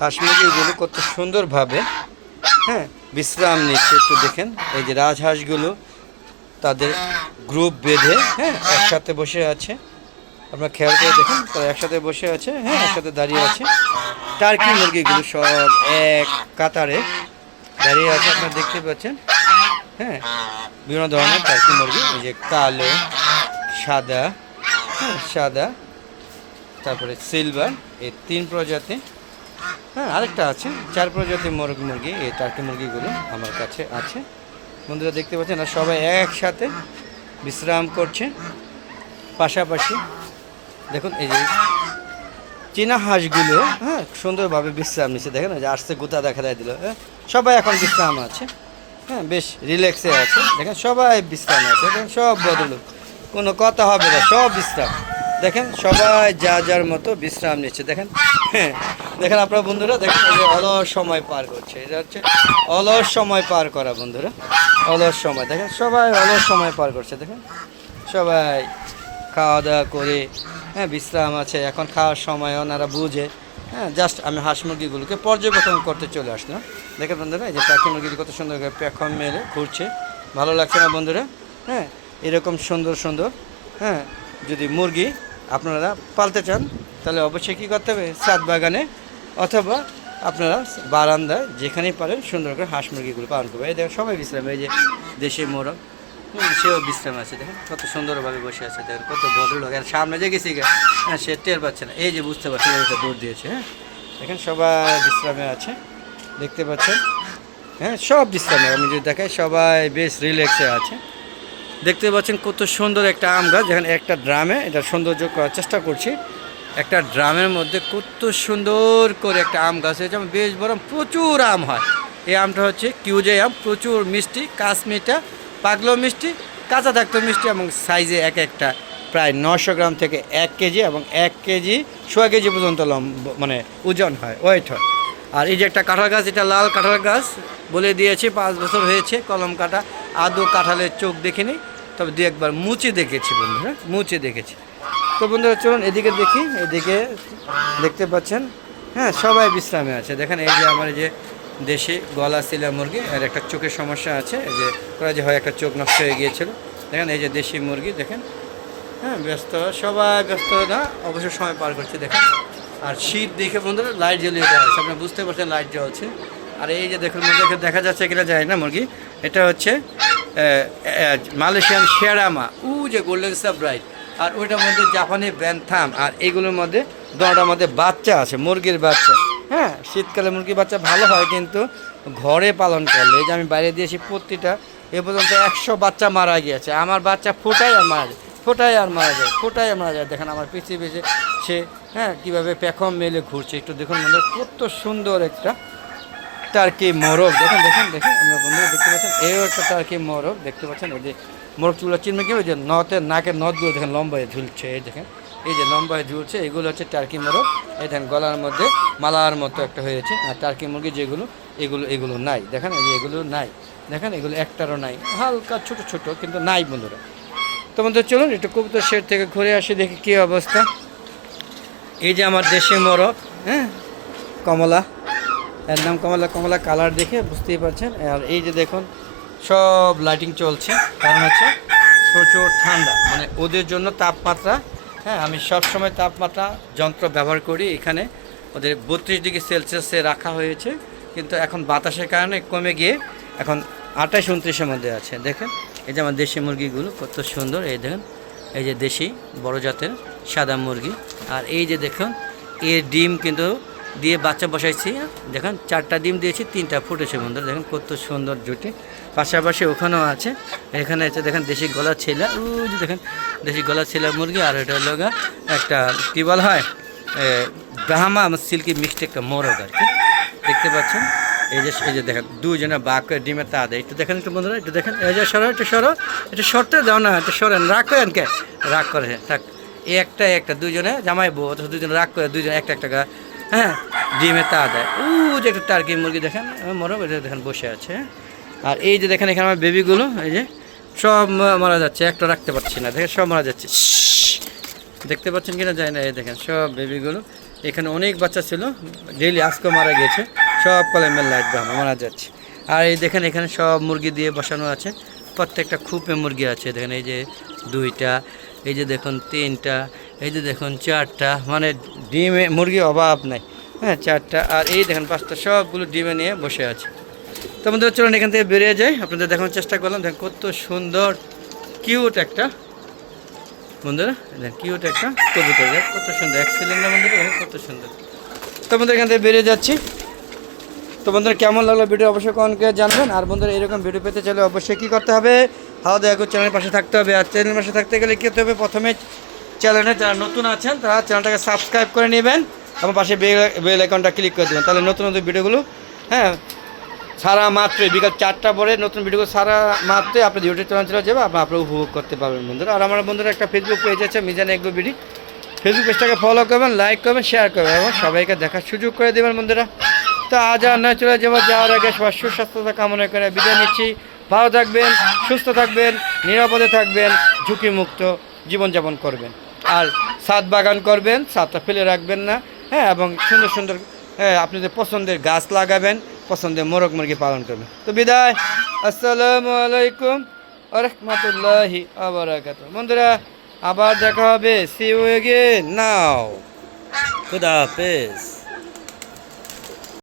হাঁস মুরগিগুলো কত সুন্দরভাবে হ্যাঁ বিশ্রাম নিচ্ছে। একটু দেখেন, এই যে রাজহাঁসগুলো তাদের গ্রুপ বেঁধে হ্যাঁ একসাথে বসে আছে। আপনার খেয়াল করে দেখেন, তারা একসাথে বসে আছে হ্যাঁ একসাথে দাঁড়িয়ে আছে। টার্কি মুরগিগুলো সব এক কাতারে দাঁড়িয়ে আছে, আপনারা দেখতে পাচ্ছেন। হ্যাঁ বিভিন্ন ধরনের টার্কি মুরগি, এই যে কালো, সাদা হ্যাঁ সাদা, তারপরে সিলভার, এই তিন প্রজাতি। হ্যাঁ আরেকটা আছে। চার প্রজাতির মোরগ মুরগি, এই টার্কি মুরগিগুলো আমার কাছে আছে। বন্ধুরা দেখতে পাচ্ছেন আর সবাই একসাথে বিশ্রাম করছে। পাশাপাশি দেখুন, এই যে চীনা হাঁসগুলো হ্যাঁ সুন্দরভাবে বিশ্রাম নিচ্ছে। দেখেন যে আসতে গুতা দেখা দেয় দিল হ্যাঁ সবাই এখন বিশ্রাম আছে। হ্যাঁ বেশ রিল্যাক্সে আছে। দেখেন, সবাই বিশ্রাম আছে। দেখেন, সব বদলুক। কোনো কথা হবে না, সব বিশ্রাম। দেখেন, সবাই যা যার মতো বিশ্রাম নিচ্ছে। দেখেন হ্যাঁ দেখেন আপনার বন্ধুরা, দেখেন অলস সময় পার করছে। এটা হচ্ছে অলস সময় পার করা বন্ধুরা। অলস সময়, দেখেন, সবাই অলস সময় পার করছে, দেখেন। সবাই খাওয়া দাওয়া করে হ্যাঁ বিশ্রাম আছে, এখন খাওয়ার সময় ওনারা বুঝে হ্যাঁ জাস্ট আমি হাঁস মুরগিগুলোকে পর্যবেক্ষণ করতে চলে আসলাম। দেখেন বন্ধুরা, এই যে পাখি মুরগিগুলো কত সুন্দর করে পেখন মেলে ঘুরছে। ভালো লাগছে না বন্ধুরা? হ্যাঁ এরকম সুন্দর সুন্দর হ্যাঁ যদি মুরগি আপনারা পালতে চান, তাহলে অবশ্যই কী করতে হবে? সাত বাগানে অথবা আপনারা বারান্দায় যেখানেই পারেন সুন্দর করে হাঁস মুরগিগুলো পালন করবে এই দেখেন সবাই বিশ্রাম, এই যে দেশি মোরগ সেও বিশ্রাম আছে, দেখেন কত সুন্দরভাবে বসে আছে, দেখেন কত ভদ্রলোক, আর সামনে যে গেছি হ্যাঁ সে টের পাচ্ছে না। এই যে বুঝতে পারছে এটা দৌড় দিয়েছে হ্যাঁ দেখেন সবাই বিশ্রামে আছে, দেখতে পাচ্ছেন হ্যাঁ সব বিশ্রামে, আমি যদি দেখাই সবাই বেশ রিল্যাক্সে আছে। দেখতে পাচ্ছেন কত সুন্দর একটা আম গাছ। যেখানে একটা ড্রামে এটা সৌন্দর্য করার চেষ্টা করছি। একটা ড্রামের মধ্যে কত সুন্দর করে একটা আম গাছ হয়েছে। বেশ বড় প্রচুর আম হয়। এই আমটা হচ্ছে কিউজে আম। প্রচুর মিষ্টি, কাশ্মীরটা পাগলো মিষ্টি, কাঁচা থাকতো মিষ্টি এবং সাইজে এক একটা। প্রায় নশো গ্রাম থেকে এক কেজি এবং এক কেজি ছয় কেজি পর্যন্ত লম মানে ওজন হয়, ওয়েট হয়। আর এই যে একটা কাঁঠাল গাছ, এটা লাল কাঁঠাল গাছ বলে দিয়েছে, পাঁচ বছর হয়েছে কলম কাটা। আদৌ কাঁঠালের চোখ দেখিনি। তবে দু একবার মুচে দেখেছি বন্ধুরা মুচে দেখেছি। তো বন্ধুরা, চলুন এদিকে দেখি, এদিকে দেখতে পাচ্ছেন। হ্যাঁ সবাই বিশ্রামে আছে। দেখেন, এই যে আমার যে দেশি গলা শিলা মুরগি, আর একটা চোখের সমস্যা আছে, এই যে ওরা যে হয় একটা চোখ নষ্ট হয়ে গিয়েছিল। দেখেন, এই যে দেশি মুরগি, দেখেন। হ্যাঁ ব্যস্ত, সবাই ব্যস্ত না অবশ্যই সময় পার করছে, দেখেন। আর শীত দেখে বন্ধুরা, লাইট জ্বলিয়ে দেওয়া হয়েছে। আপনি বুঝতে পারছেন, লাইট জ্বলছে। আর এই যে দেখুন দেখে দেখা যাচ্ছে কিনা যায় না মুরগি। এটা হচ্ছে মালয়েশিয়ান শেরামা। উ যে গোল্ডেন স্টার ব্রাইট আর ওইটার মধ্যে জাপানি ব্যান্থাম আর এইগুলোর মধ্যে দোটার মধ্যে বাচ্চা আছে, মুরগির বাচ্চা। হ্যাঁ শীতকালে মুরগির বাচ্চা ভালো হয়, কিন্তু ঘরে পালন করলে, এই যে আমি বাইরে দিয়েছি প্রতিটা এ পর্যন্ত একশো বাচ্চা মারা গিয়েছে। আমার বাচ্চা ফোটাই আর মারা যায়, ফোটাই আর মারা যায়, ফোটাই আর মারা যায়। দেখেন আমার পিছিয়ে পিছিয়ে সে হ্যাঁ কীভাবে পেখম মেলে ঘুরছে। একটু দেখুন মানে কত সুন্দর একটা টার্কি মোরগ। দেখেন দেখেন দেখেন, আমরা বন্ধুরা দেখতে পাচ্ছেন এও একটা টার্কি মোরগ দেখতে পাচ্ছেন, এই যে মোরগগুলো চিনবে কি? ওই যে নথের নাকের নথগুলো দেখেন লম্বায় ঝুলছে, এই দেখেন, এই যে লম্বায় ঝুলছে, এগুলো হচ্ছে টার্কি মোরগ। এই দেখেন, গলার মধ্যে মালার মতো একটা হয়েছে, আর টার্কি মুরগি যেগুলো, এগুলো এগুলো নাই, দেখেন, এই যে এগুলো নাই, দেখেন, এগুলো একটারও নাই, হালকা ছোট ছোট, কিন্তু নাই বন্ধুরা। তো বন্ধু চলুন একটু কবুতর শেড থেকে ঘুরে আসি, দেখি কী অবস্থা। এই যে আমার দেশি মোরগ হ্যাঁ কমলা। এর নাম কমলা কমলা কালার দেখে বুঝতেই পারছেন। আর এই যে দেখুন, সব লাইটিং চলছে। কারণ হচ্ছে প্রচুর ঠান্ডা। মানে ওদের জন্য তাপমাত্রা হ্যাঁ আমি সব সময় তাপমাত্রা যন্ত্র ব্যবহার করি। এখানে ওদের বত্রিশ ডিগ্রি সেলসিয়াসে রাখা হয়েছে। কিন্তু এখন বাতাসের কারণে কমে গিয়ে এখন আঠাশ, উনত্রিশের মধ্যে আছে। দেখেন, এই যে আমার দেশি মুরগিগুলো, কত সুন্দর। এই দেখেন, এই যে দেশি, বড় জাতের সাদা মুরগি। আর এই যে দেখুন, এর ডিম কিন্তু দিয়ে বাচ্চা বসাইছি দেখেন, চারটা ডিম দিয়েছি, তিনটা ফুটেছে বন্ধুরা, দেখেন কত সুন্দর জুটি। পাশাপাশি ওখানেও আছে, এখানে আছে, দেখেন, দেশি গলা ছেলা ওই যে দেখেন, দেশি গলা ছেলা মুরগি, আর এটা হলো একটা, কী বলা হয় ব্রাহ্মা সিল্কি মিষ্টি একটা মোরগ আর কি। দেখতে পাচ্ছেন? এই যে এই যে দেখেন, দুজনে বাঘ ডিমের তা দেয়। একটু দেখেন, একটু বন্ধুরা, একটু দেখেন, এই যে সরো, একটু সরো, একটু সরতে দাও না, একটু সরেন, রাগ করেন কে? রাগ করে হ্যাঁ থাক। একটা একটা, দুজনে জামাই বউ, অথচ দুজনে রাগ করে, দুজনে একটা একটা হ্যাঁ ডিমে তা দেয়। ও যে একটা টার্কি মুরগি দেখেন মরো এটা দেখেন বসে আছে? আর এই যে দেখেন এখানে আমার বেবিগুলো, এই যে, সব মারা যাচ্ছে, একটা রাখতে পারছি না, দেখেন সব মারা যাচ্ছে। দেখতে পাচ্ছেন কিনা যায় না, এই দেখেন সব বেবিগুলো। এখানে অনেক বাচ্চা ছিল, ডেইলি আজকে মারা গেছে সব কলেমের লাইট ব্রাহ্মা মারা যাচ্ছে। আর এই দেখেন এখানে সব মুরগি দিয়ে বসানো আছে, প্রত্যেকটা খুপে মুরগি আছে, দেখেন এই যে দুইটা এই যে দেখুন তিনটা, এই যে দেখুন চারটা মানে ডিমে মুরগি অভাব নাই। হ্যাঁ চারটা, আর এই দেখেন পাঁচটা, সবগুলো ডিমে নিয়ে বসে আছে। তো আমাদের চলুন এখান থেকে বেরিয়ে যাই। আপনাদের দেখানোর চেষ্টা করলাম। দেখেন কত সুন্দর, কিউট একটা, বন্ধুরা, দেখেন কিউট একটা কবুতর। কত সুন্দর, এক সিলিন্ডার বন্ধুরা কত সুন্দর। তো বন্ধুরা, এখান থেকে বেরিয়ে যাচ্ছি। তো বন্ধুরা, কেমন লাগল ভিডিও অবশ্যই কমেন্ট করে জানবেন। আর বন্ধুরা, এরকম ভিডিও পেতে চাইলে অবশ্যই কী করতে হবে? হাওয়া দেখা চ্যানেলের পাশে থাকতে হবে। আর চ্যানেলের পাশে থাকতে গেলে কী হবে? প্রথমে চ্যানেলে যারা নতুন আছেন, তারা চ্যানেলটাকে সাবস্ক্রাইব করে নেবেন। এবং পাশে বেল বেল আইকনটা ক্লিক করে দেবেন। তাহলে নতুন নতুন ভিডিওগুলো হ্যাঁ সারা মাত্রই, বিকাল চারটা পরে নতুন ভিডিও সারা মাত্রই আপনার ইউটিউব চ্যানেল চলে যাবে, আপনি আপনারা উপভোগ করতে পারবেন বন্ধুরা। আর আমার বন্ধুরা, একটা ফেসবুক পেজ আছে, মিজান এগুলো বিডি। ফেসবুক পেজটাকে ফলো করবেন লাইক করবেন শেয়ার করবেন, এবং সবাইকে দেখার সুযোগ করে দেবেন বন্ধুরা। তো আজ আর নয় চলে যাব যাওয়ার আগে সবার সুস্বাস্থ্যতা কামনা করে বিদায় নিচ্ছি। ভালো থাকবেন, সুস্থ থাকবেন, নিরাপদে থাকবেন, ঝুঁকিমুক্ত জীবনযাপন করবেন। আর ছাদ বাগান করবেন, ছাদটা ফেলে রাখবেন না। হ্যাঁ এবং সুন্দর সুন্দর হ্যাঁ আপনাদের পছন্দের গাছ লাগাবেন, পছন্দের মোরগ মুরগি পালন করবেন। তো বিদায়, আসসালামু আলাইকুম রহমতুল্লাহি আবরাকাত বন্ধুরা, আবার দেখা হবে। সি ইউ নাও খুদা হাফেজ